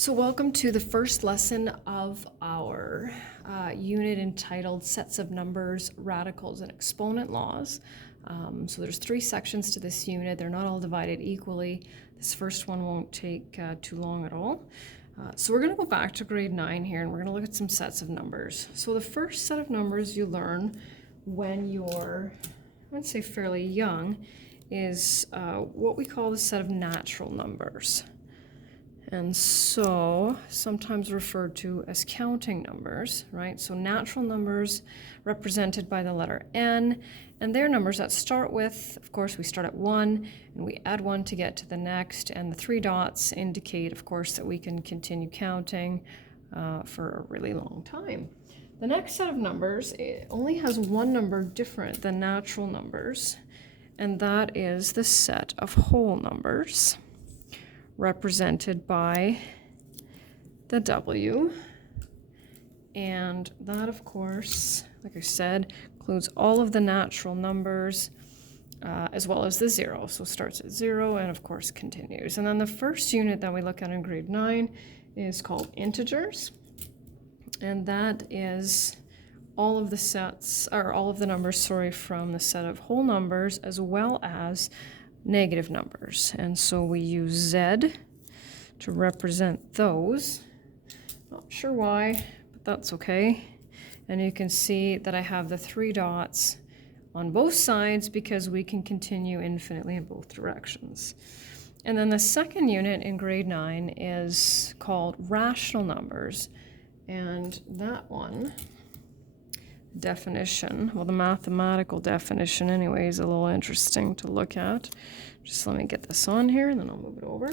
So welcome to the first lesson of our unit entitled Sets of Numbers, Radicals, and Exponent Laws. So there's 3 sections to this unit. They're not all divided equally. This first one won't take too long at all. So we're going to go back to grade 9 here, and we're going to look at some sets of numbers. So the first set of numbers you learn when you're, I'd say fairly young, is what we call the set of natural numbers. And so sometimes referred to as counting numbers, right? So natural numbers represented by the letter N, and they're numbers that start with, of course, we start at 1 and we add 1 to get to the next, and the 3 dots indicate, of course, that we can continue counting for a really long time. The next set of numbers, it only has one number different than natural numbers, and that is the set of whole numbers, represented by the W, and that, of course, like I said, includes all of the natural numbers as well as the 0. So starts at 0 and of course continues. And then the first unit that we look at in grade 9 is called integers, and that is all of the sets, or all of the numbers, from the set of whole numbers as well as negative numbers. And so we use Z to represent those. Not sure why, but that's okay. And you can see that I have the 3 dots on both sides because we can continue infinitely in both directions. And then the second unit in grade 9 is called rational numbers. And that one, definition, well, the mathematical definition anyway, is a little interesting to look at. Just let me get this on here and then I'll move it over.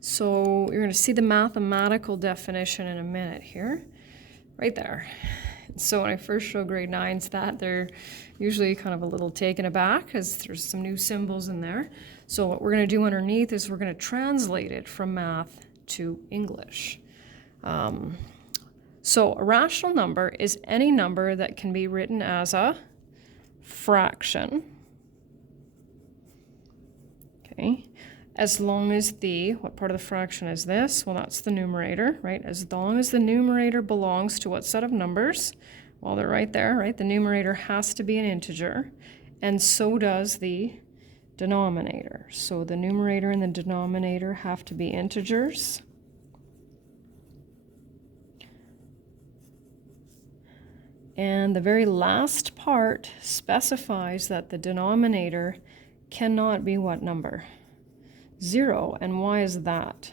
So you're going to see the mathematical definition in a minute here, right there. So when I first show grade 9s that, they're usually kind of a little taken aback because there's some new symbols in there. So what we're going to do underneath is we're going to translate it from math to English. So a rational number is any number that can be written as a fraction, okay, as long as what part of the fraction is this? Well, that's the numerator, right? As long as the numerator belongs to what set of numbers? Well, they're right there, right? The numerator has to be an integer, and so does the denominator. So the numerator and the denominator have to be integers. And the very last part specifies that the denominator cannot be what number? 0. And why is that?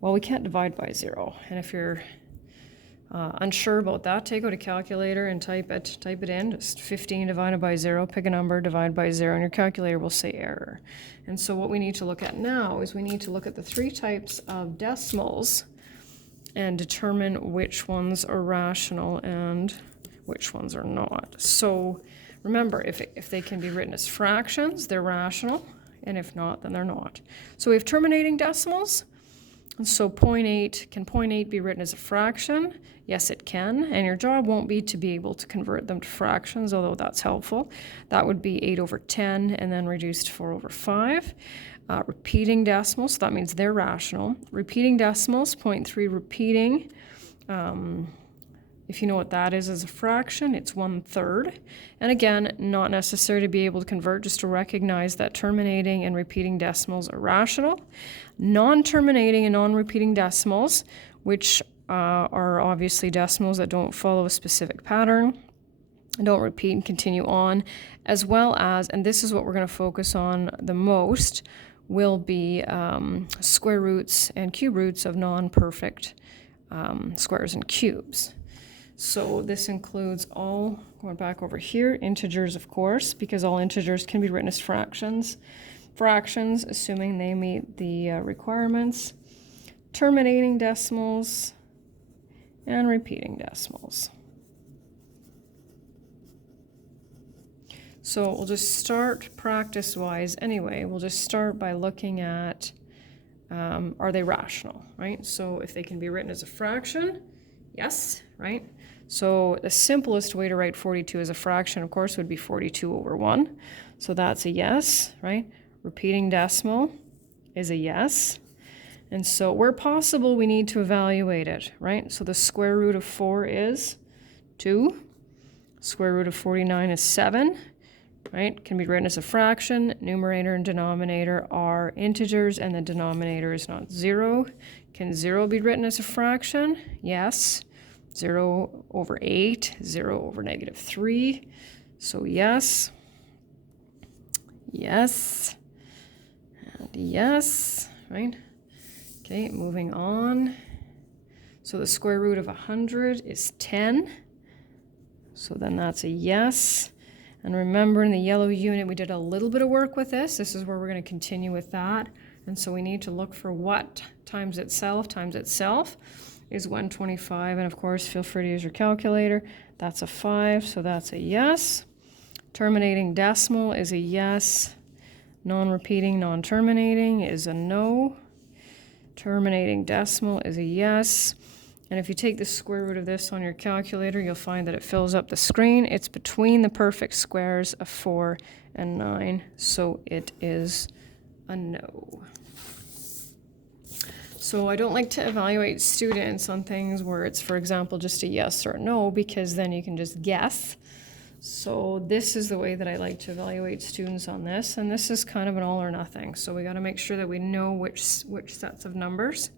Well, we can't divide by 0. And if you're unsure about that, take out a calculator and type it in. Just 15 divided by 0, pick a number, divide by 0, and your calculator will say error. And so what we need to look at now is we need to look at the 3 types of decimals and determine which ones are rational and which ones are not. So remember, if they can be written as fractions, they're rational, and if not, then they're not. So we have terminating decimals, and so 0.8, can 0.8 be written as a fraction? Yes, it can, and your job won't be to be able to convert them to fractions, although that's helpful. That would be 8 over 10, and then reduced to 4 over 5. Repeating decimals, so that means they're rational. Repeating decimals, 0.3 repeating. If you know what that is as a fraction, it's 1/3. And again, not necessary to be able to convert, just to recognize that terminating and repeating decimals are rational. Non-terminating and non-repeating decimals, which are obviously decimals that don't follow a specific pattern, don't repeat and continue on, as well as, and this is what we're going to focus on the most, will be square roots and cube roots of non-perfect squares and cubes. So this includes all, going back over here, integers, of course, because all integers can be written as fractions. Fractions, assuming they meet the requirements. Terminating decimals and repeating decimals. So we'll just start practice-wise anyway. We'll just start by looking at, are they rational, right? So if they can be written as a fraction, yes, right? So the simplest way to write 42 as a fraction, of course, would be 42 over 1. So that's a yes, right? Repeating decimal is a yes. And so where possible, we need to evaluate it, right? So the square root of 4 is 2. Square root of 49 is 7, right? Can be written as a fraction. Numerator and denominator are integers, and the denominator is not 0. Can 0 be written as a fraction? Yes. 0 over 8, 0 over negative 3. So yes, yes, and yes, right? Okay, moving on. So the square root of 100 is 10. So then that's a yes. And remember, in the yellow unit, we did a little bit of work with this. This is where we're going to continue with that. And so we need to look for what times itself is 125. And of course, feel free to use your calculator. That's a 5, so that's a yes. Terminating decimal is a yes. Non-repeating, non-terminating is a no. Terminating decimal is a yes. And if you take the square root of this on your calculator, you'll find that it fills up the screen. It's between the perfect squares of 4 and 9, so it is a no. So I don't like to evaluate students on things where it's, for example, just a yes or a no, because then you can just guess. So this is the way that I like to evaluate students on this, and this is kind of an all or nothing. So we got to make sure that we know which sets of numbers.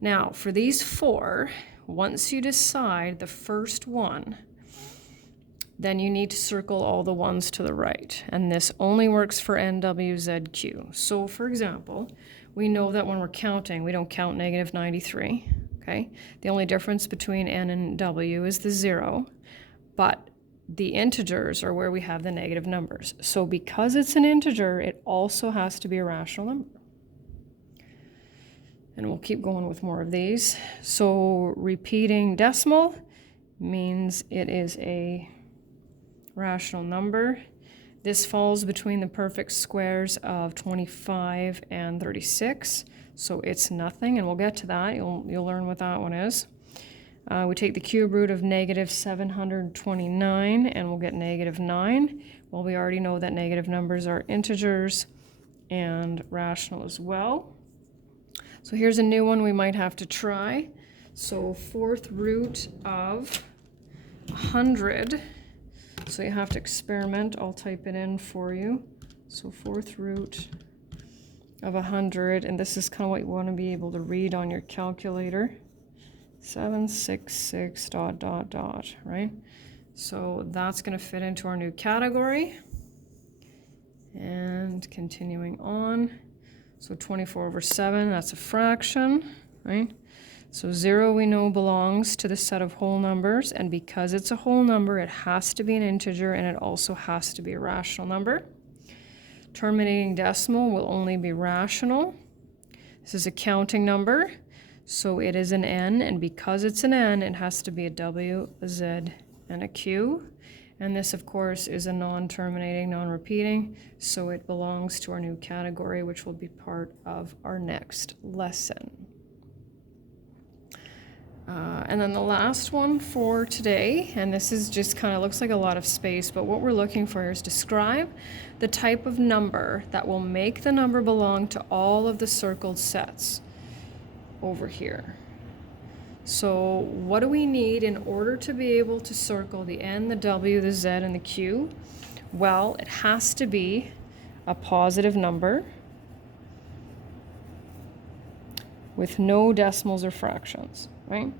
Now, for these 4, once you decide the first one, then you need to circle all the ones to the right. And this only works for NWZQ. So, for example, we know that when we're counting, we don't count negative 93, okay? The only difference between N and W is the 0, but the integers are where we have the negative numbers. So because it's an integer, it also has to be a rational number. And we'll keep going with more of these. So repeating decimal means it is a rational number. This falls between the perfect squares of 25 and 36. So it's nothing, and we'll get to that. You'll learn what that one is. We take the cube root of negative 729, and we'll get negative 9. Well, we already know that negative numbers are integers and rational as well. So here's a new one we might have to try. So 4th root of 100. So you have to experiment. I'll type it in for you. So 4th root of 100, and this is kind of what you want to be able to read on your calculator. 766 ... right? So that's going to fit into our new category. And continuing on. So 24 over 7, that's a fraction, right? So 0 we know belongs to the set of whole numbers, and because it's a whole number, it has to be an integer, and it also has to be a rational number. Terminating decimal will only be rational. This is a counting number, so it is an N, and because it's an N, it has to be a W, a Z, and a Q. And this, of course, is a non-terminating, non-repeating, so it belongs to our new category, which will be part of our next lesson. And then the last one for today, and this is just kind of looks like a lot of space, but what we're looking for is describe the type of number that will make the number belong to all of the circled sets over here. So what do we need in order to be able to circle the N, the W, the Z, and the Q? Well, it has to be a positive number with no decimals or fractions, right?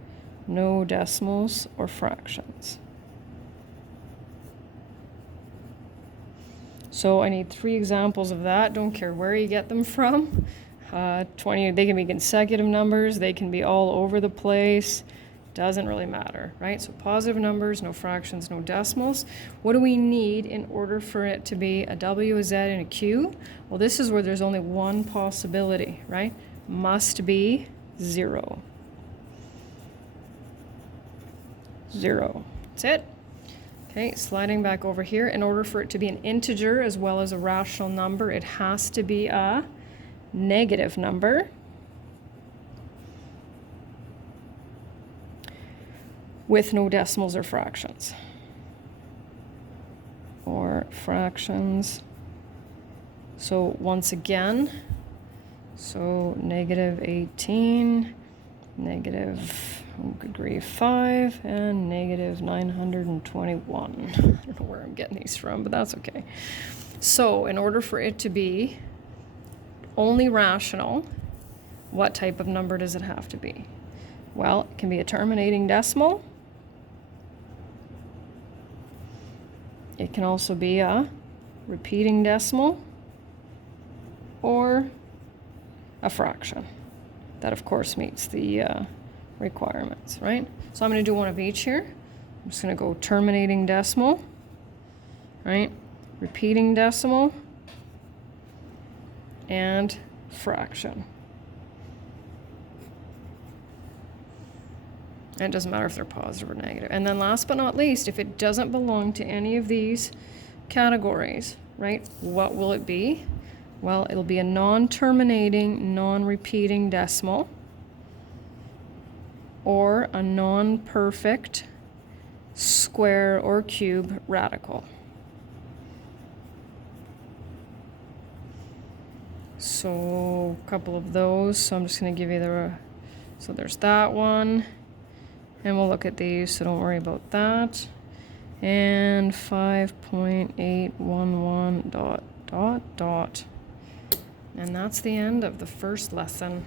No decimals or fractions. So I need 3 examples of that. Don't care where you get them from. 20, they can be consecutive numbers, they can be all over the place, doesn't really matter, right? So positive numbers, no fractions, no decimals. What do we need in order for it to be a W, a Z, and a Q? Well, this is where there's only one possibility, right? Must be 0. 0. That's it. Okay, sliding back over here. In order for it to be an integer as well as a rational number, it has to be a negative number with no decimals or fractions. Or fractions. So once again, So negative 18, negative, oh good grief, 5, and negative 921. I don't know where I'm getting these from, but that's okay. So in order for it to be only rational, what type of number does it have to be? Well, it can be a terminating decimal. It can also be a repeating decimal or a fraction. That, of course, meets the requirements, right? So I'm going to do one of each here. I'm just going to go terminating decimal, right? Repeating decimal and fraction. And it doesn't matter if they're positive or negative. And then last but not least, if it doesn't belong to any of these categories, right, what will it be? Well, it'll be a non-terminating, non-repeating decimal or a non-perfect square or cube radical. So a couple of those. So I'm just going to give you so there's that one. And we'll look at these, so don't worry about that. And 5.811 ... And that's the end of the first lesson.